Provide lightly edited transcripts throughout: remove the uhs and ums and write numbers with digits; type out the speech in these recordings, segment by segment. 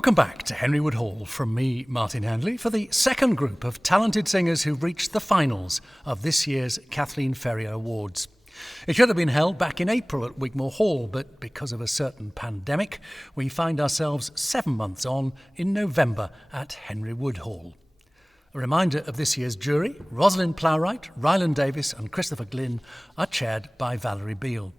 Welcome back to Henry Wood Hall from me, Martin Handley, for the second group of talented singers who've reached the finals of this year's Kathleen Ferrier Awards. It should have been held back in April at Wigmore Hall, but because of a certain pandemic, we find ourselves 7 months on in November at Henry Wood Hall. A reminder of this year's jury: Rosalind Plowright, Ryland Davies and Christopher Glynn are chaired by Valerie Beale.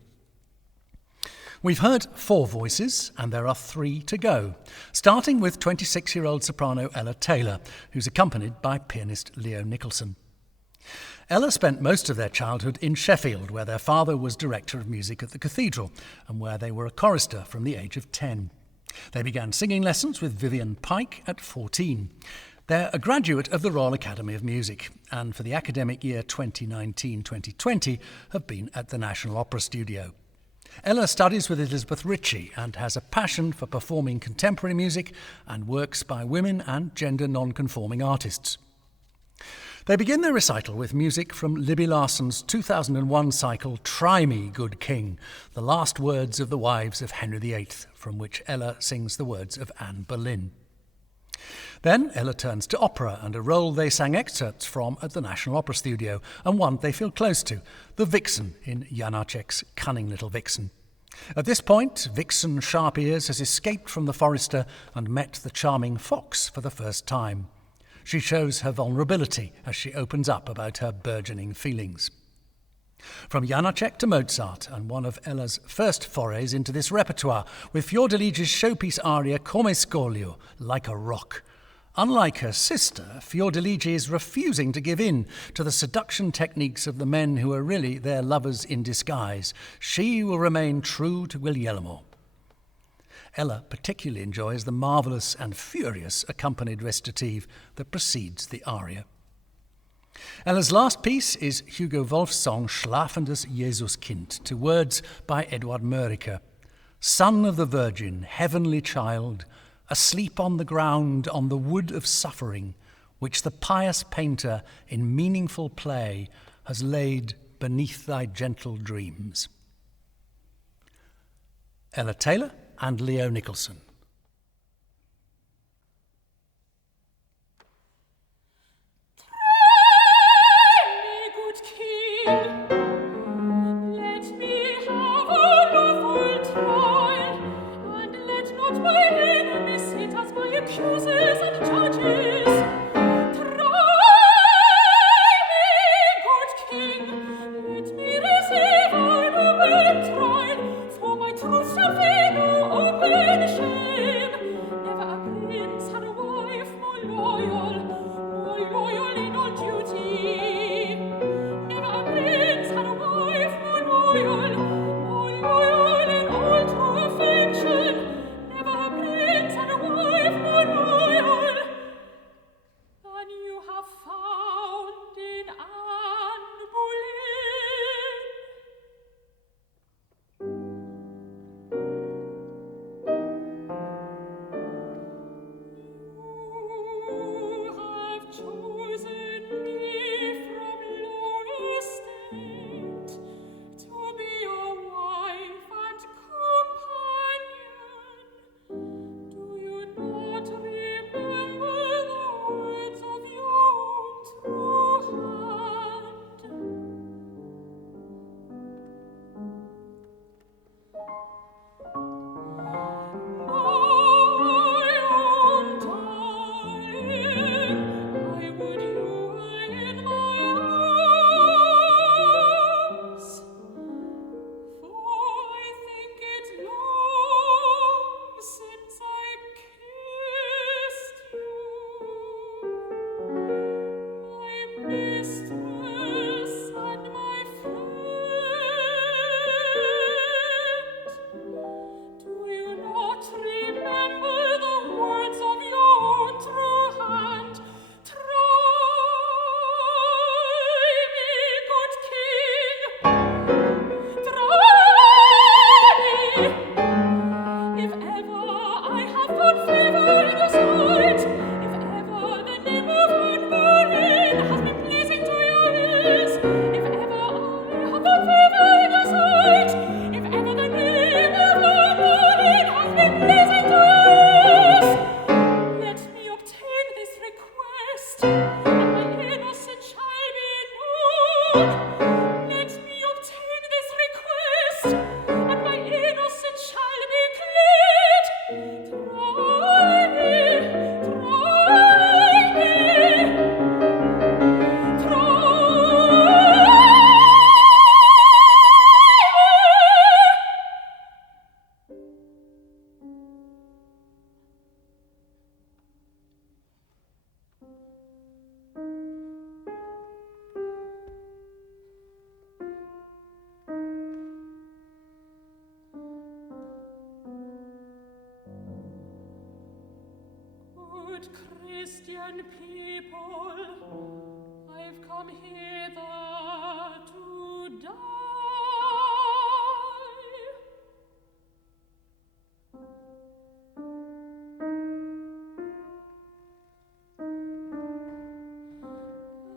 We've heard 4 voices, and there are 3 to go, starting with 26-year-old soprano Ella Taylor, who's accompanied by pianist Leo Nicholson. Ella spent most of their childhood in Sheffield, where their father was director of music at the cathedral, and where they were a chorister from the age of 10. They began singing lessons with Vivian Pike at 14. They're a graduate of the Royal Academy of Music, and for the academic year 2019-2020 have been at the National Opera Studio. Ella studies with Elizabeth Ritchie and has a passion for performing contemporary music and works by women and gender non-conforming artists. They begin their recital with music from Libby Larson's 2001 cycle Try Me, Good King, the last words of the wives of Henry VIII, from which Ella sings the words of Anne Boleyn. Then Ella turns to opera and a role they sang excerpts from at the National Opera Studio, and one they feel close to, the Vixen in Janacek's Cunning Little Vixen. At this point, Vixen Sharp Ears has escaped from the forester and met the charming fox for the first time. She shows her vulnerability as she opens up about her burgeoning feelings. From Janacek to Mozart, and one of Ella's first forays into this repertoire, with Fiordelige's showpiece aria Come Scoglio, Like a Rock. Unlike her sister, Fiordelige is refusing to give in to the seduction techniques of the men who are really their lovers in disguise. She will remain true to Guglielmo. Ella particularly enjoys the marvellous and furious accompanied recitative that precedes the aria. Ella's last piece is Hugo Wolf's song Schlafendes Jesuskind, to words by Eduard Mörike. Son of the Virgin, heavenly child, asleep on the ground on the wood of suffering, which the pious painter in meaningful play has laid beneath thy gentle dreams. Ella Taylor and Leo Nicholson. Christian people, I've come hither to die.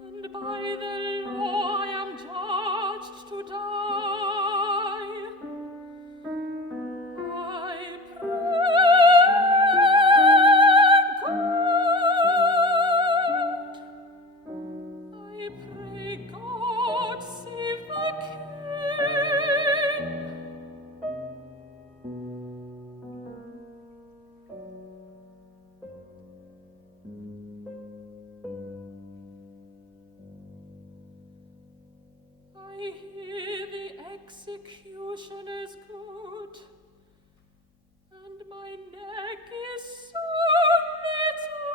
And by the law I am judged to die. I pray God save the King. I hear the execution is good, and my neck is so little.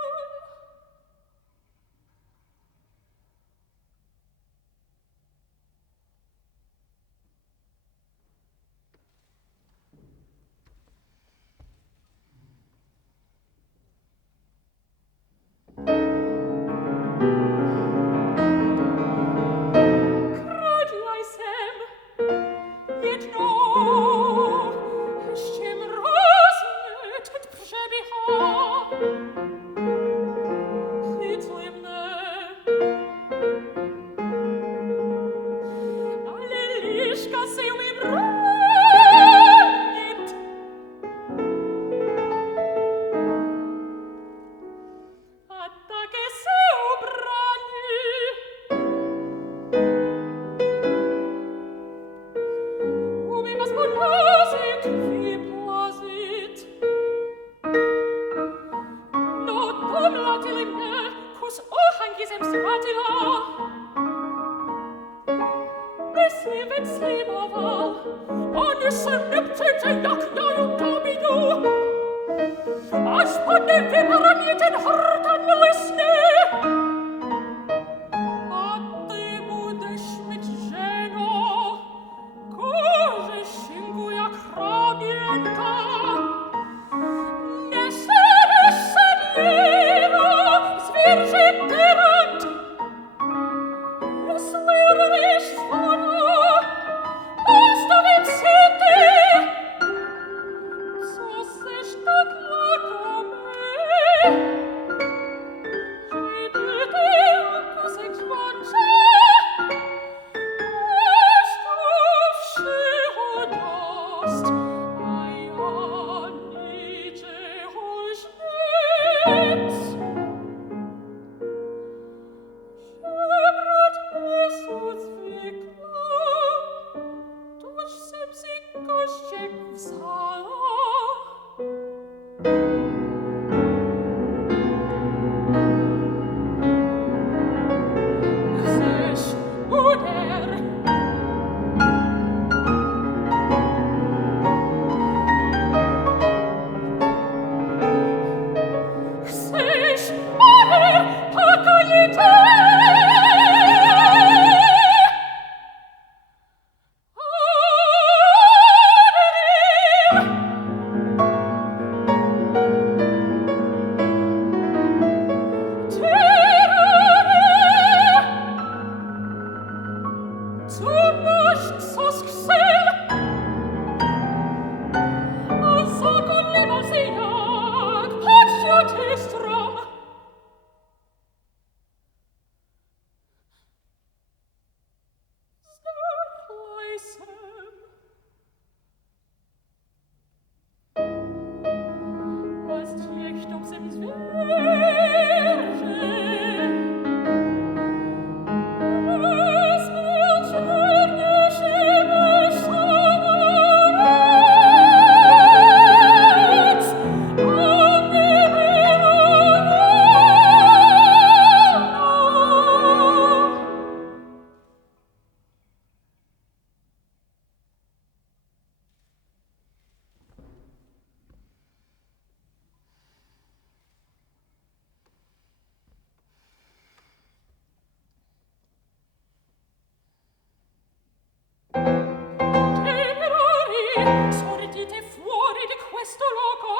Sortite fuori di questo loco,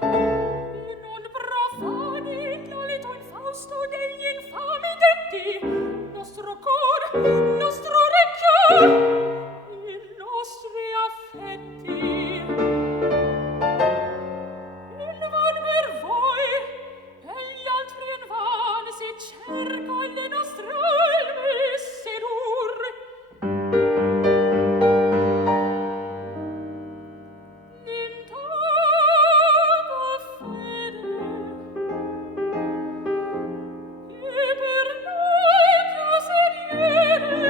non profani nostro orecchio, i nostri affetti. Invan per voi, e gli altri invan si cerca le nostre alme sedurre. N'intanto fede, e per noi che sedere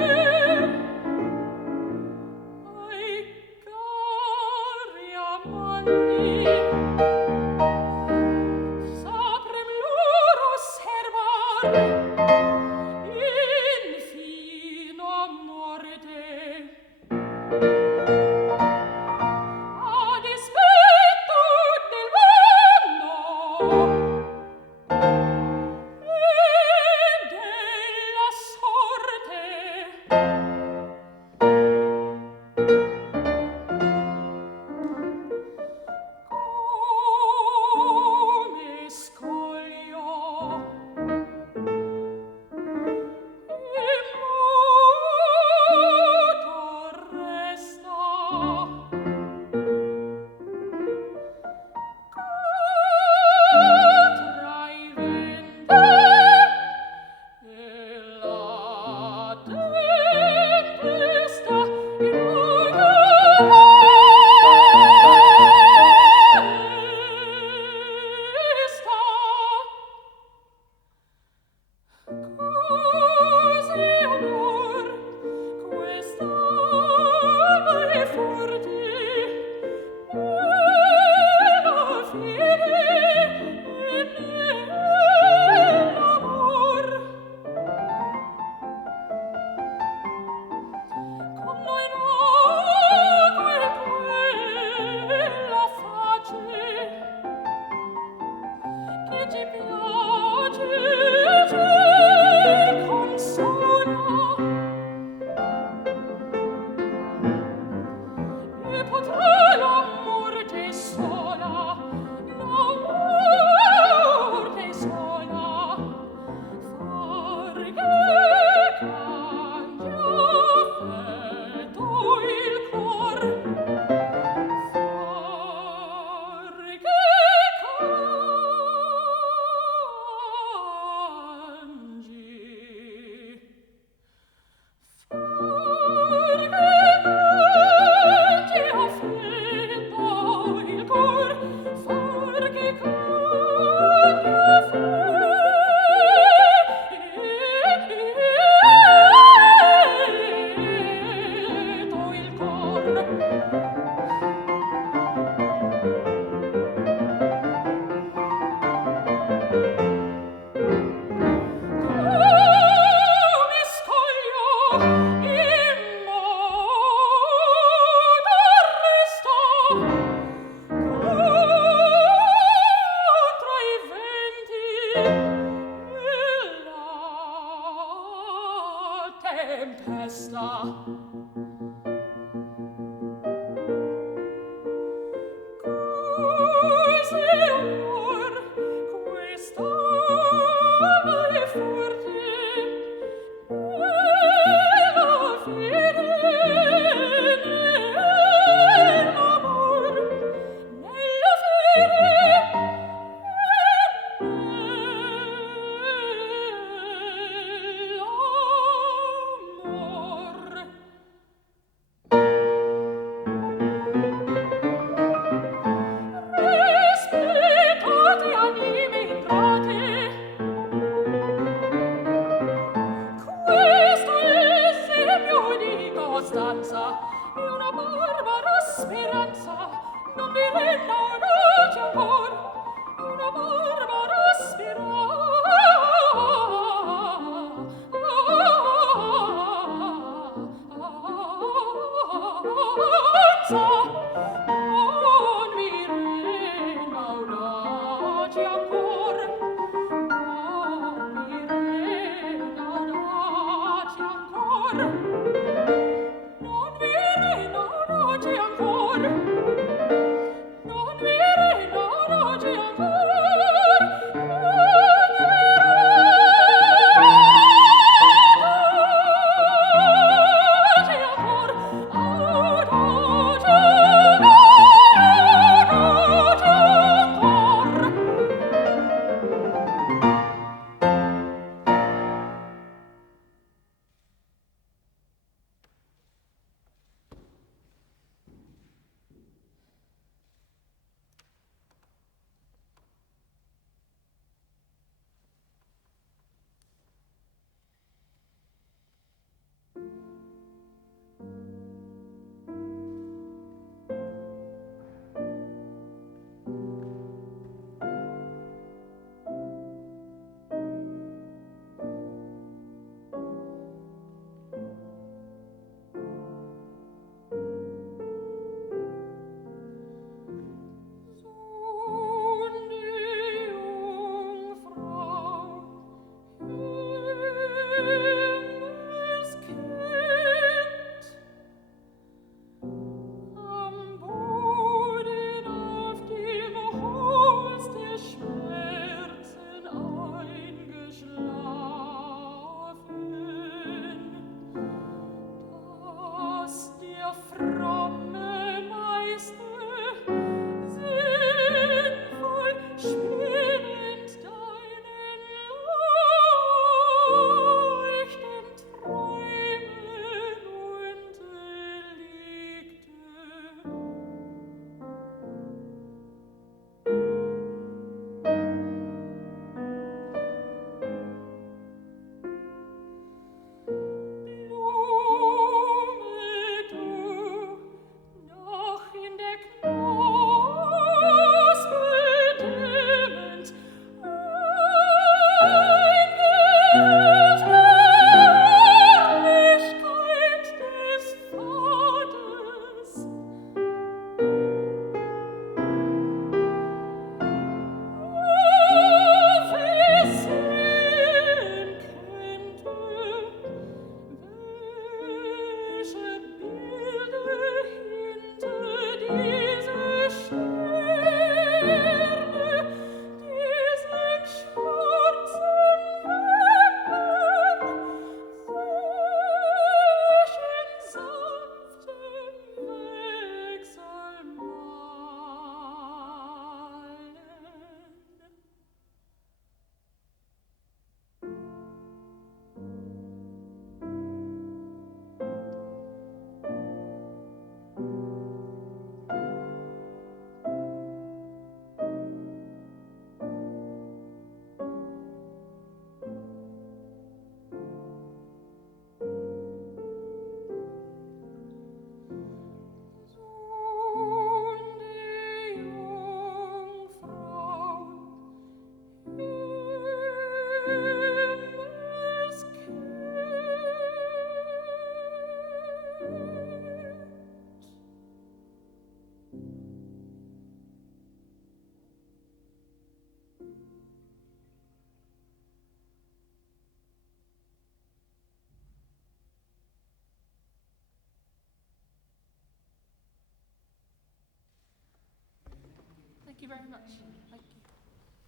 you very much. Thank you.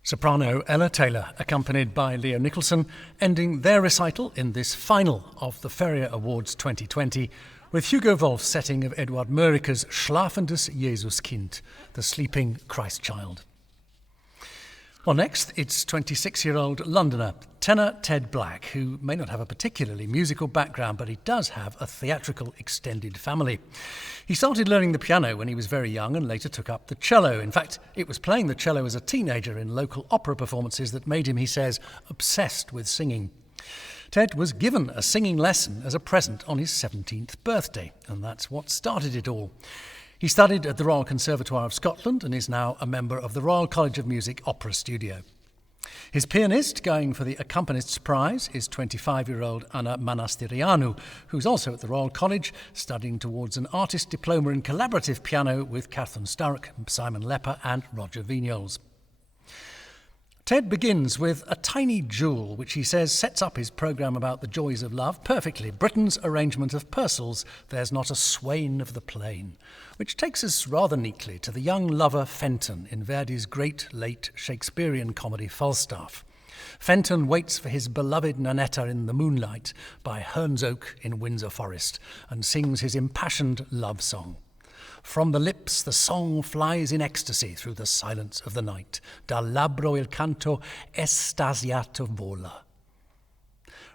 Soprano Ella Taylor, accompanied by Leo Nicholson, ending their recital in this final of the Ferrier Awards 2020 with Hugo Wolf's setting of Eduard Mörike's Schlafendes Jesuskind, the sleeping Christ child. Well, next, it's 26-year-old Londoner, tenor Ted Black, who may not have a particularly musical background, but he does have a theatrical extended family. He started learning the piano when he was very young and later took up the cello. In fact, it was playing the cello as a teenager in local opera performances that made him, he says, obsessed with singing. Ted was given a singing lesson as a present on his 17th birthday, and that's what started it all. He studied at the Royal Conservatoire of Scotland and is now a member of the Royal College of Music Opera Studio. His pianist going for the accompanist's prize is 25-year-old Anna MANASTIREANU, who's also at the Royal College, studying towards an artist diploma in collaborative piano with Kathleen Ferrier, Simon Lepper and Roger Vignoles. Ted begins with a tiny jewel, which he says sets up his programme about the joys of love perfectly. Britten's arrangement of Purcell's There's Not a Swain of the Plain, which takes us rather neatly to the young lover Fenton in Verdi's great late Shakespearean comedy Falstaff. Fenton waits for his beloved Nanetta in the moonlight by Herne's Oak in Windsor Forest and sings his impassioned love song. From the lips the song flies in ecstasy through the silence of the night. Dal labbro il canto estasiato vola.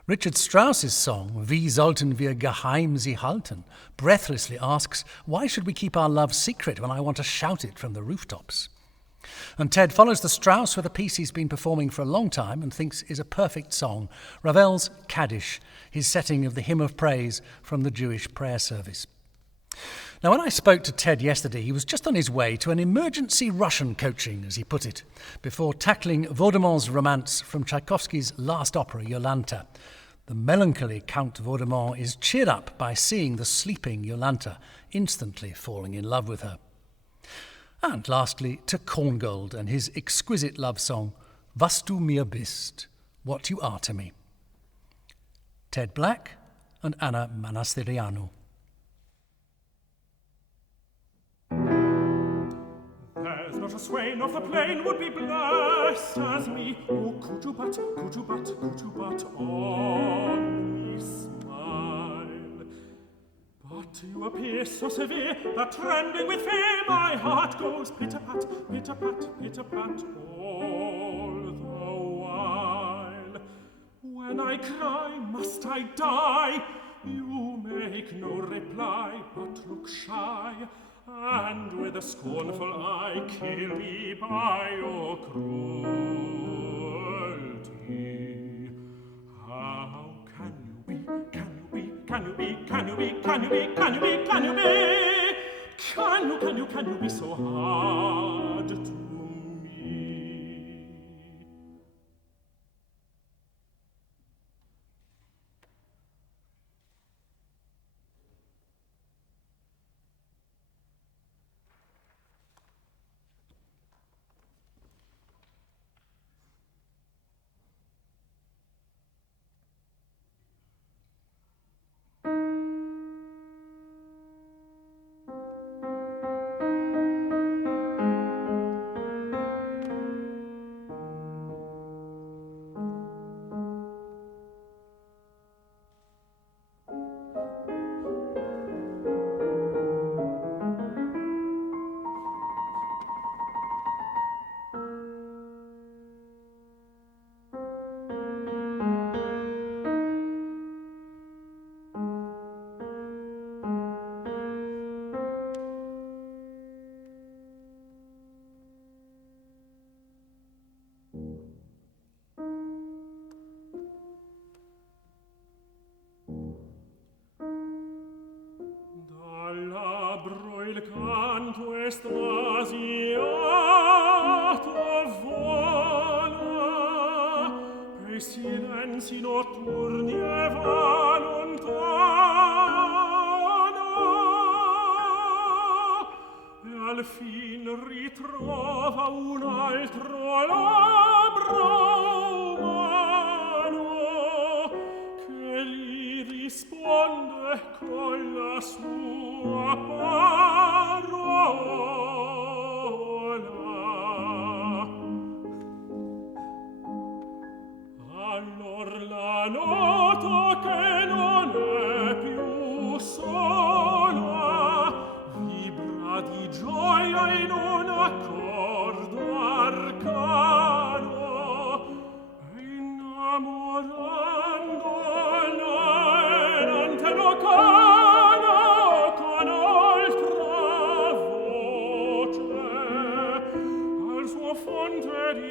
Richard Strauss's song, Wie sollten wir geheim sie halten, breathlessly asks, why should we keep our love secret when I want to shout it from the rooftops? And Ted follows the Strauss with a piece he's been performing for a long time and thinks is a perfect song, Ravel's Kaddish, his setting of the hymn of praise from the Jewish prayer service. Now, when I spoke to Ted yesterday, he was just on his way to an emergency Russian coaching, as he put it, before tackling Vaudemont's romance from Tchaikovsky's last opera, Yolanta. The melancholy Count Vaudemont is cheered up by seeing the sleeping Yolanta, instantly falling in love with her. And lastly, to Korngold and his exquisite love song, Was du mir bist, What You Are to Me. Ted Black and Anna MANASTIREANU. There's not a swain of the plain would be blessed as me. Oh, could you but on me smile? But you appear so severe that trembling with fear my heart goes pitter-pat, pitter-pat, pitter-pat all the while. When I cry, must I die? You make no reply, but look shy, and with a scornful eye kill me by your cruelty. How can you be, can you be, can you be, can you be, can you be, can you be, can you be, can you be so hard to me? Il canto estasiato vola per silenzi notturni e va lontano e al fin ritrova un altro labbro umano che gli risponde con la sua parola. nota che non è più sola, vibra di gioia in un accordo arcano, innamorandola erante locana con altra voce al suo fonte di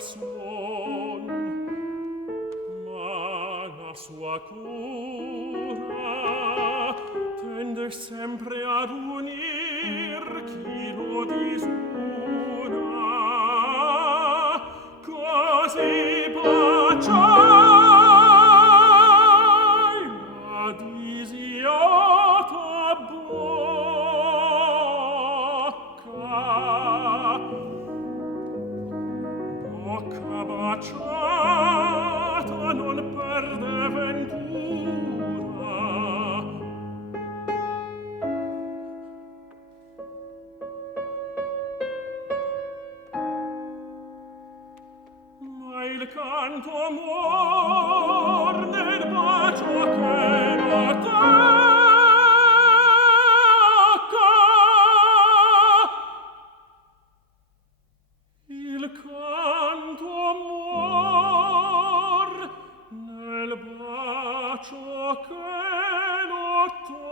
suon, ma la sua cura tende sempre ad unir chi lo disuna, così baciai la disiata bocca baciata non perde ventura. Ma il canto muor nel bacio che la tocca. Il canto muor nel bacio che lo tocca.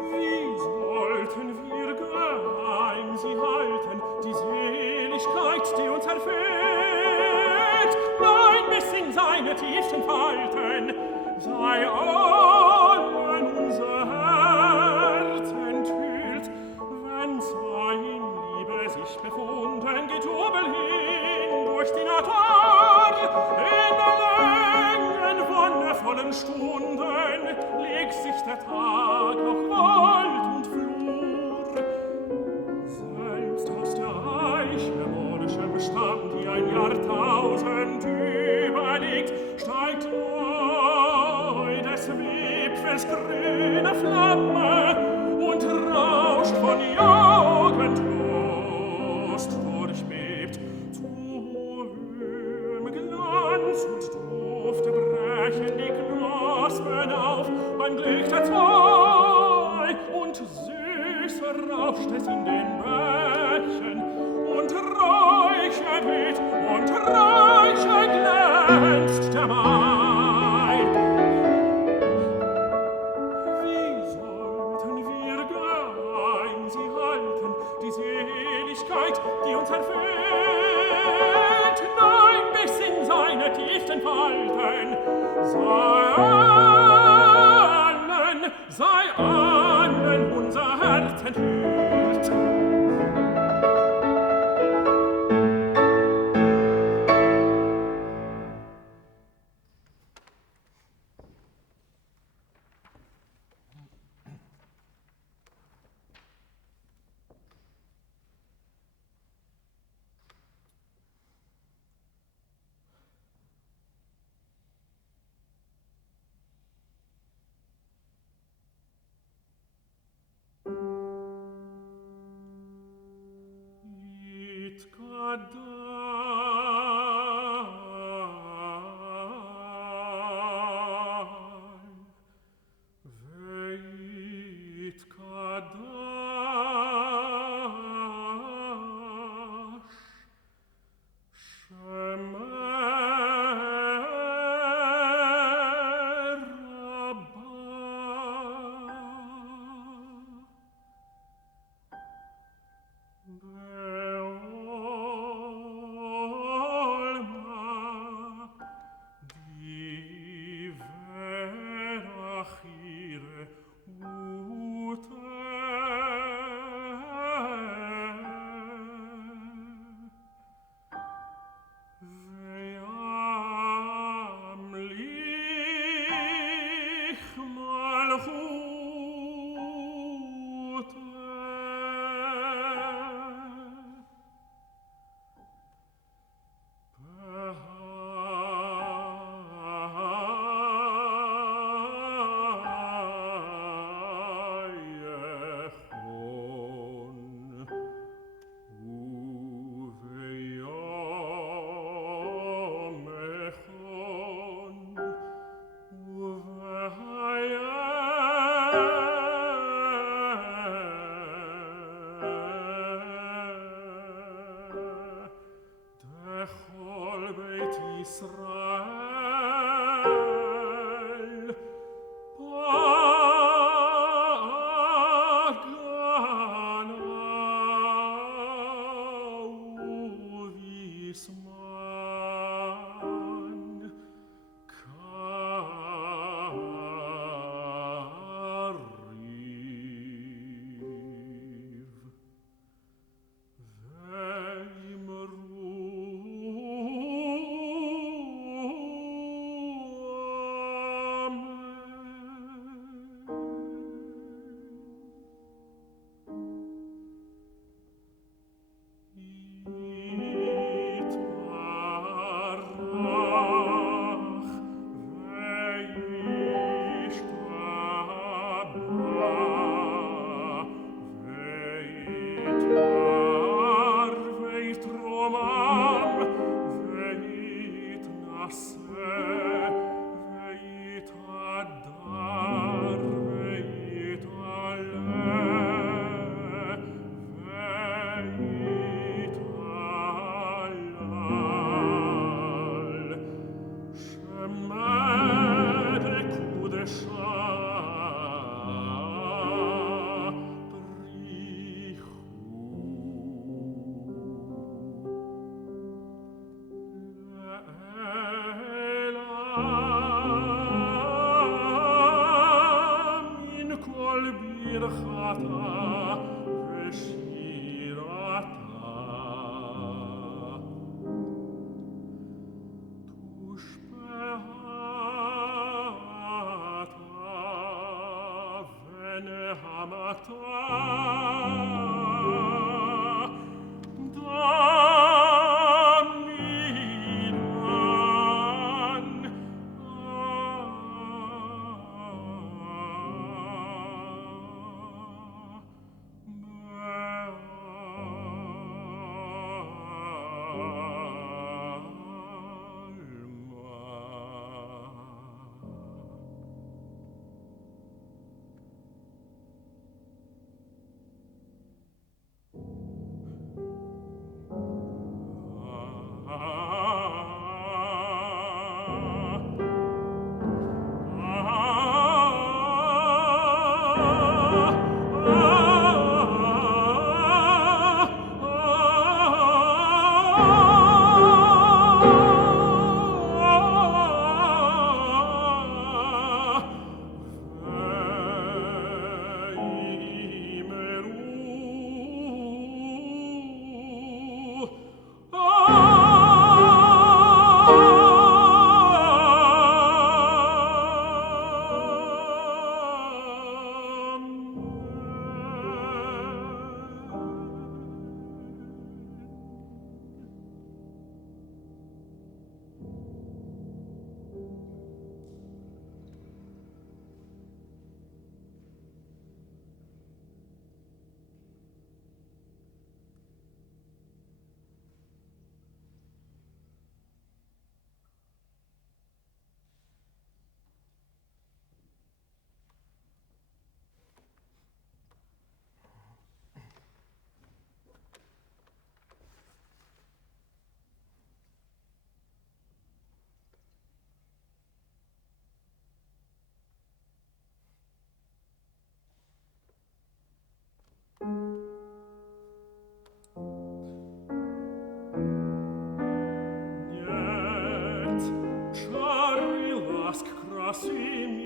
Wie sollten wir geheim sie halten, die Seligkeit, die uns erfüllt? Nein, bis in seine tiefsten Falten sei allen unser Herz enthüllt. Wenn zwar in Liebe sich befunden, geht Jubel hin durch die Natur, in langen, wonnevollen Stunden legt sich der Tag auf Wald und Flur. Selbst aus der Eiche morschem Stamm, die ein Jahrtausend überliegt, steigt neu des Wipfels grüne Flamme und rauscht von Jugendlust durchbebt. Zu hohem Glanz und Dufte brechen die Knospen auf beim Glück der zwei, und süßer rauscht es in den Bächen, und reicher weht und reicher glänzt der Mai. Wie sollten wir geheim sie halten, die Seligkeit, die uns erfüllt? Nein, bis in seine tiefsten Falten sei allen unser Herz enthüllt. Israel,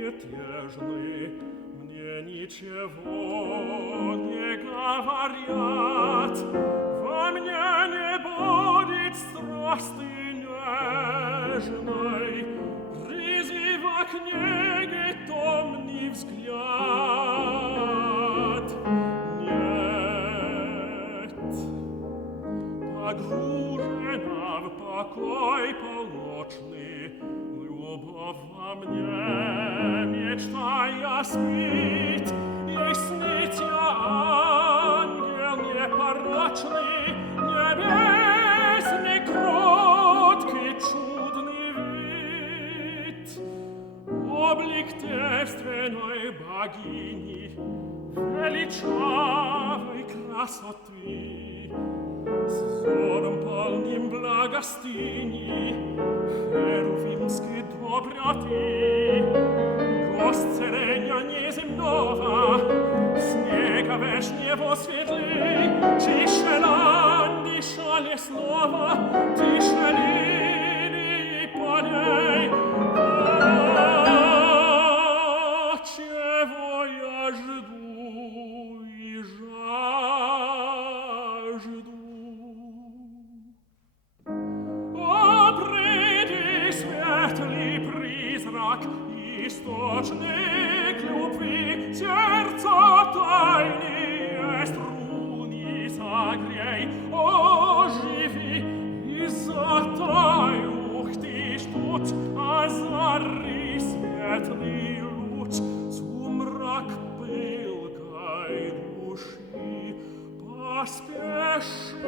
мятежны, мне ничего не говорят, во мне не будет страсти нежной, призыва к неге томный взгляд. Нет, погружена в покой полночный, любовь во мне, мечтая спит, ей снится ангел непорочный, небесный, кроткий, чудный вид, облик девственной богини, величавой красоты, с взором полным благостыни, proprio a te. Gosce regna gniesim nova, snega vešnievo svietli, čiše landi šalje snova, tiše lini padej, pačevo ja ždu i žaždu. Opredi svietli prizrak, istočnik ljubi, srca tajni est runi zagrijej, oživi i zataj uhtiš put, a zari svietli luč, sumrak pilkaj duši, pospješi.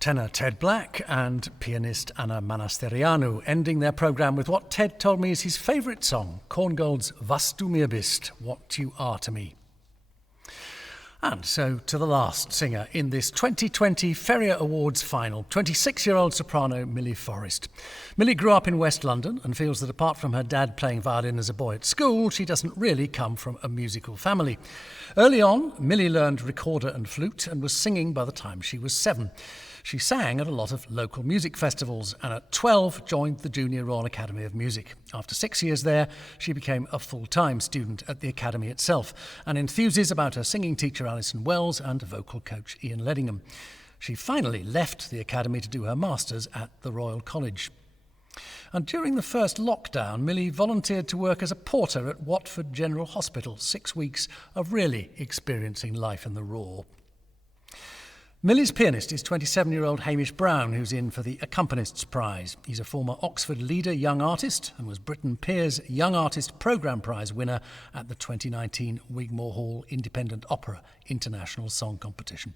Tenor Ted Black and pianist Anna MANASTIREANU, ending their programme with what Ted told me is his favourite song, Korngold's Was du mir bist, What You Are to Me. And so to the last singer in this 2020 Ferrier Awards final, 26-year-old soprano Millie Forrest. Millie grew up in West London and feels that apart from her dad playing violin as a boy at school, she doesn't really come from a musical family. Early on, Millie learned recorder and flute and was singing by the time she was 7. She sang at a lot of local music festivals and at 12 joined the Junior Royal Academy of Music. After 6 years there, she became a full-time student at the Academy itself and enthuses about her singing teacher Alison Wells and vocal coach Ian Leddingham. She finally left the Academy to do her Masters at the Royal College. And during the first lockdown, Millie volunteered to work as a porter at Watford General Hospital, 6 weeks of really experiencing life in the raw. Millie's pianist is 27-year-old HAMISH BROWN, who's in for the Accompanist's Prize. He's a former Oxford Leader Young Artist and was Britain Peers Young Artist Programme Prize winner at the 2019 Wigmore Hall Independent Opera International Song Competition.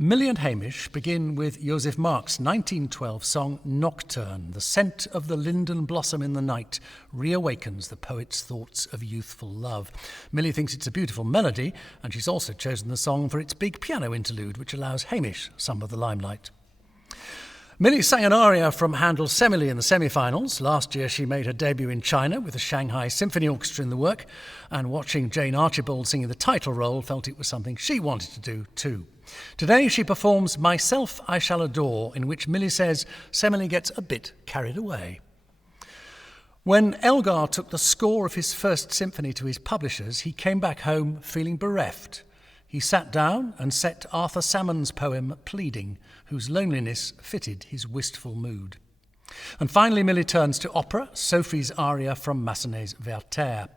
Millie and Hamish begin with Joseph Mark's 1912 song Nocturne. The scent of the linden blossom in the night reawakens the poet's thoughts of youthful love. Millie thinks it's a beautiful melody, and she's also chosen the song for its big piano interlude, which allows Hamish some of the limelight. Millie sang an aria from Handel's Semele in the semi-finals. Last year she made her debut in China with the Shanghai Symphony Orchestra in the work, and watching Jane Archibald singing the title role felt it was something she wanted to do too. Today she performs Myself I Shall Adore, in which Millie says Semele gets a bit carried away. When Elgar took the score of his first symphony to his publishers, he came back home feeling bereft. He sat down and set Arthur Salmon's poem Pleading, whose loneliness fitted his wistful mood. And finally Millie turns to opera, Sophie's aria from Massenet's Werther.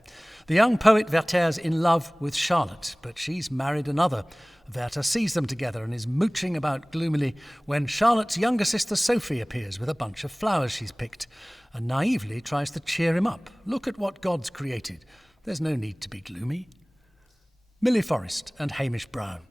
The young poet Werther's in love with Charlotte, but she's married another. Werther sees them together and is mooching about gloomily when Charlotte's younger sister Sophie appears with a bunch of flowers she's picked and naively tries to cheer him up. Look at what God's created. There's no need to be gloomy. Millie Forrest and Hamish Brown.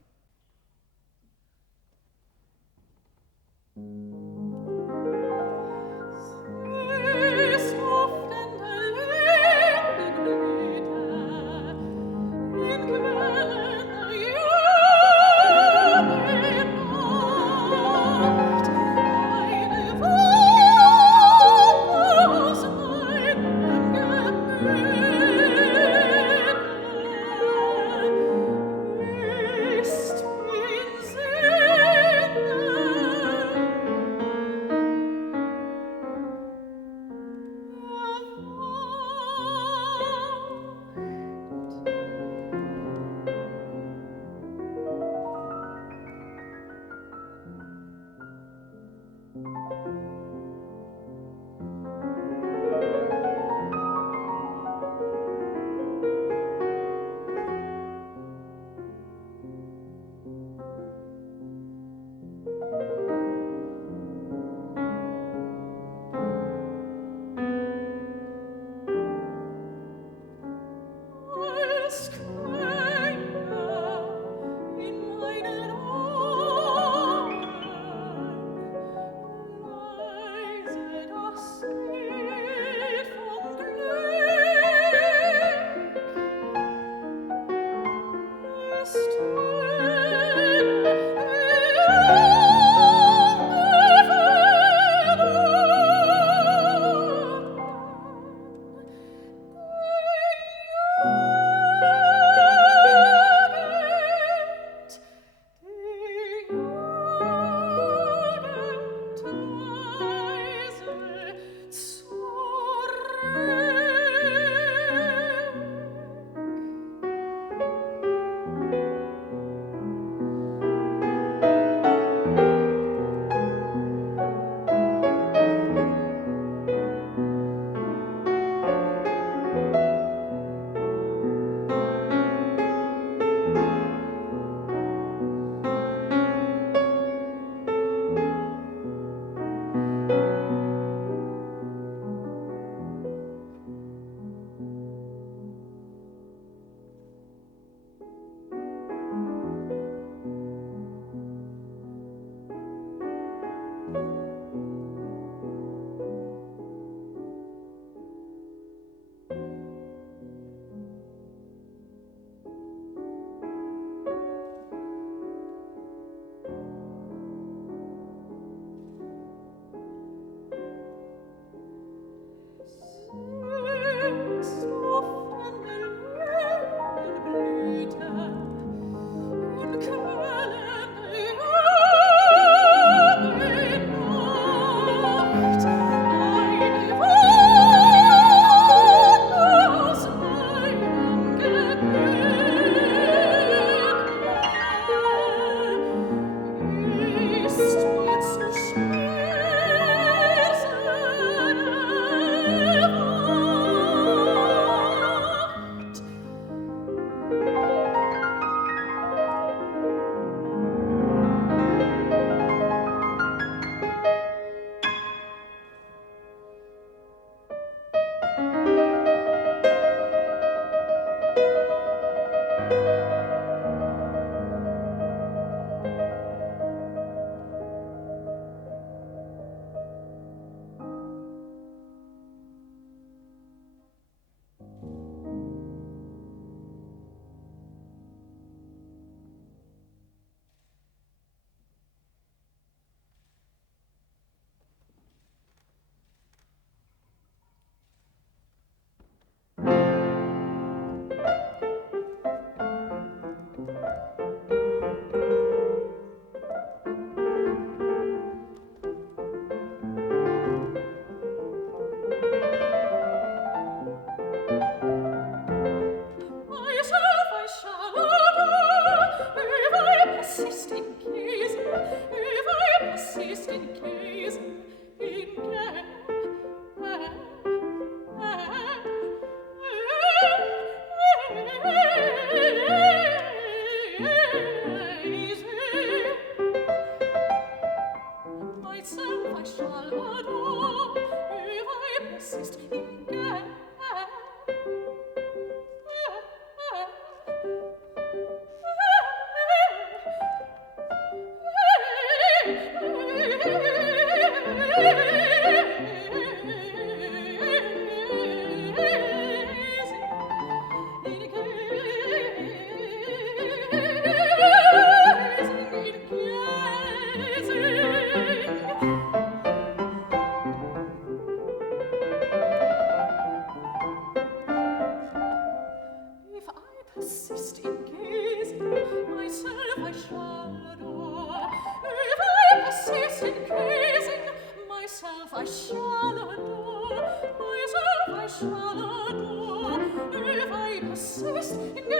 persist in gazing, myself I shall adore. If I persist in gazing, myself I shall adore. Myself I shall adore. If I persist in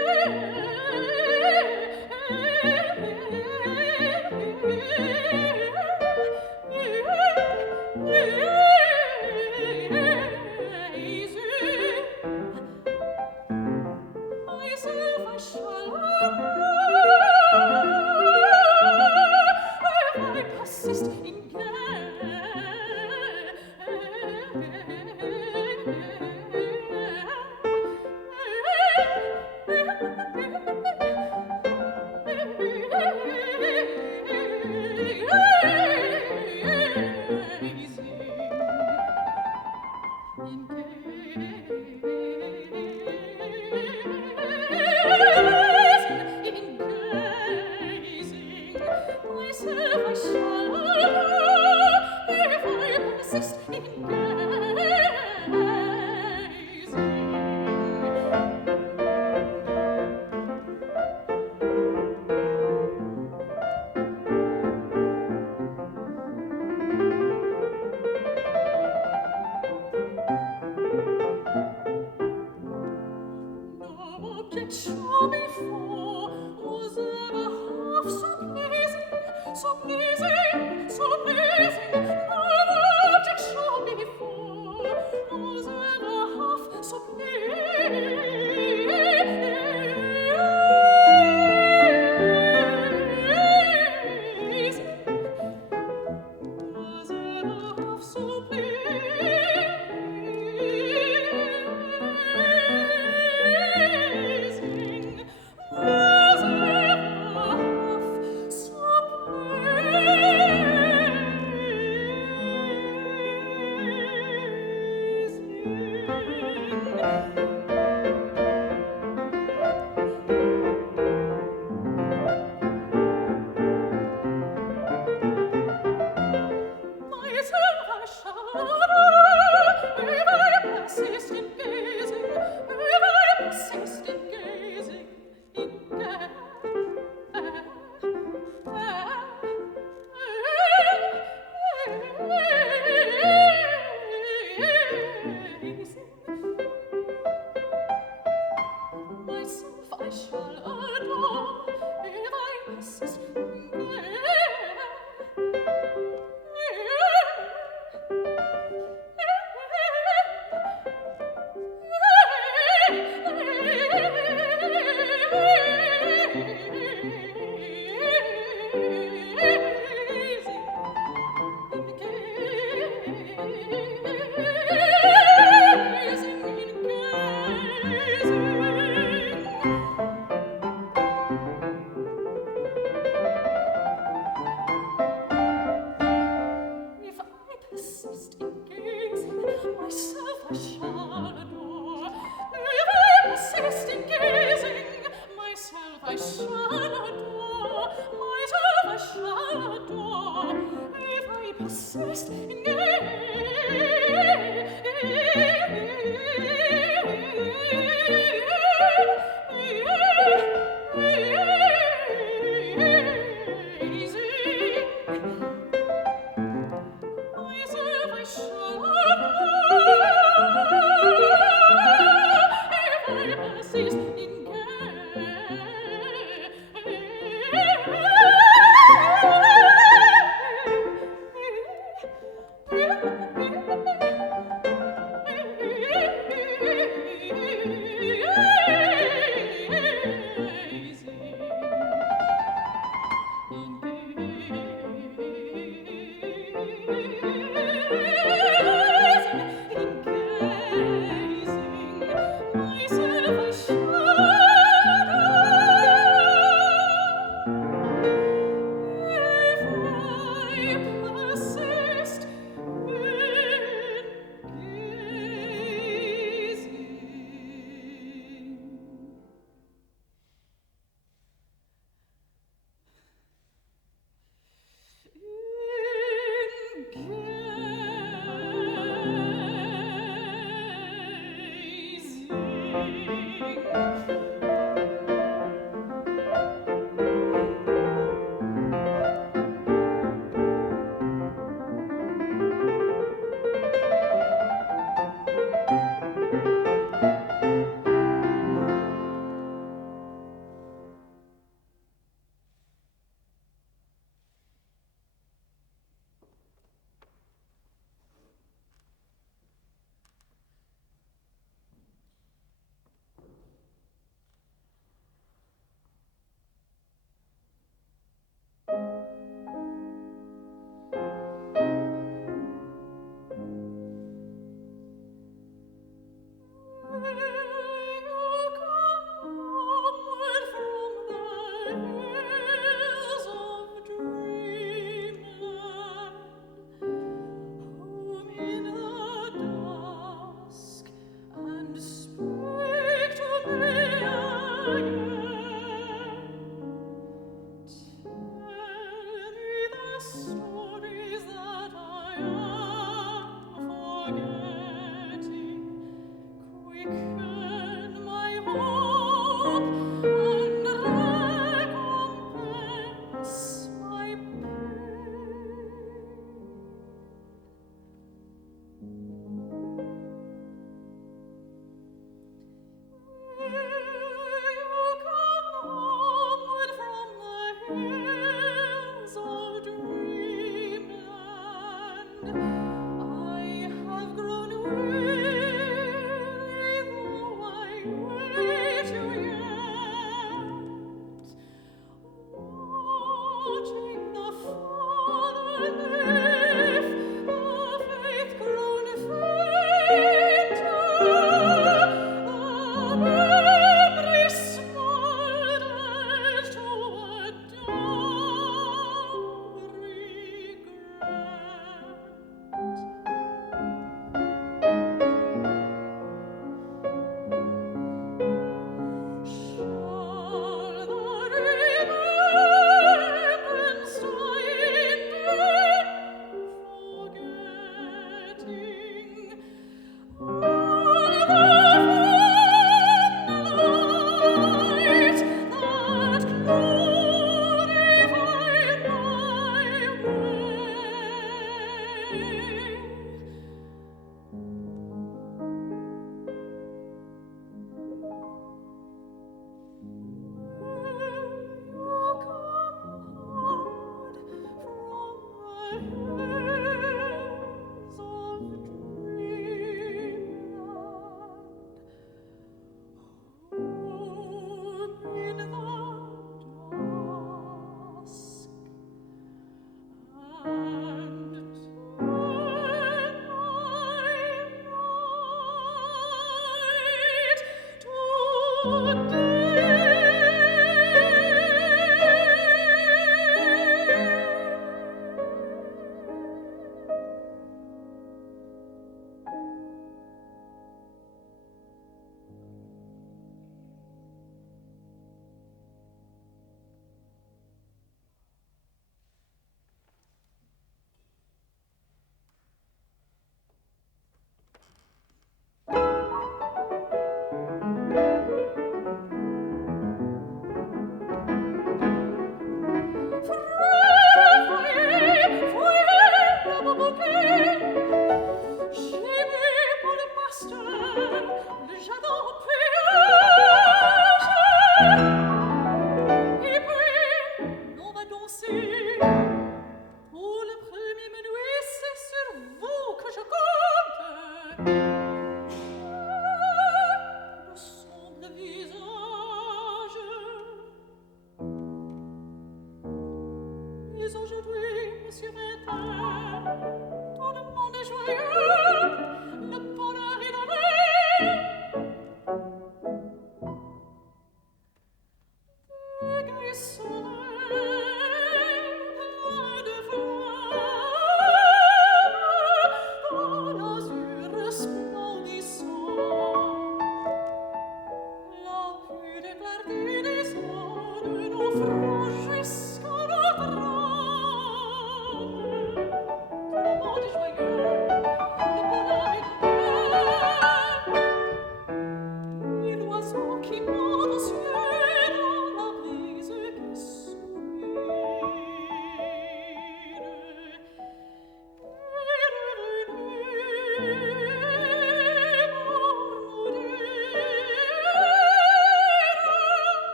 myself I shall adore. If I persist in myself I shall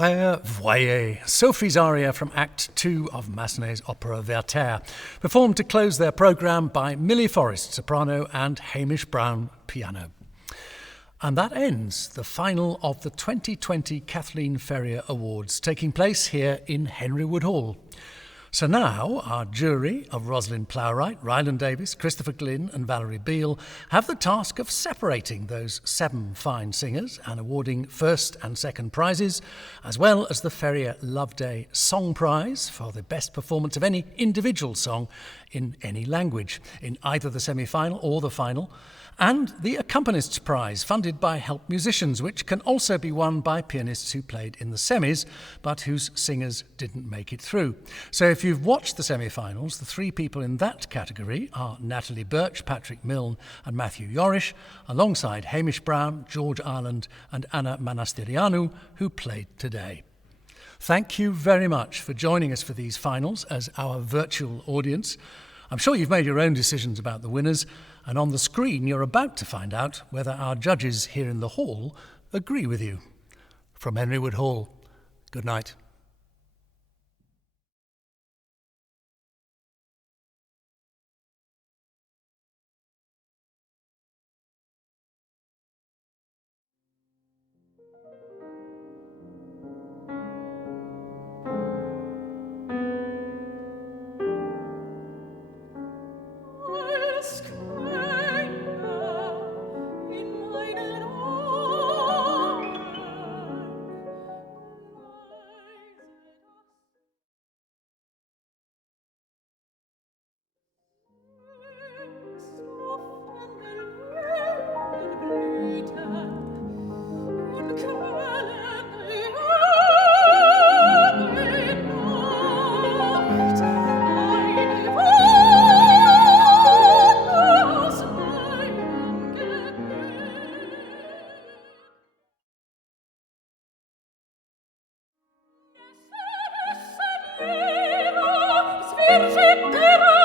Frère Voyer, Sophie's aria from Act 2 of Massenet's opera Werther, performed to close their programme by Millie Forrest, soprano, and Hamish Brown, piano. And that ends the final of the 2020 Kathleen Ferrier Awards, taking place here in Henry Wood Hall. So now our jury of Rosalind Plowright, Ryland Davies, Christopher Glynn and Valerie Beale have the task of separating those 7 fine singers and awarding first and second prizes, as well as the Ferrier Loveday Song Prize for the best performance of any individual song in any language, in either the semi-final or the final, and the Accompanist's Prize, funded by Help Musicians, which can also be won by pianists who played in the semis, but whose singers didn't make it through. So if you've watched the semi-finals, the 3 people in that category are Natalie Birch, Patrick Milne and Matthew Yorish, alongside Hamish Brown, George Ireland and Anna MANASTIREANU, who played today. Thank you very much for joining us for these finals as our virtual audience. I'm sure you've made your own decisions about the winners, and on the screen you're about to find out whether our judges here in the hall agree with you. From Henry Wood Hall, good night. Virgin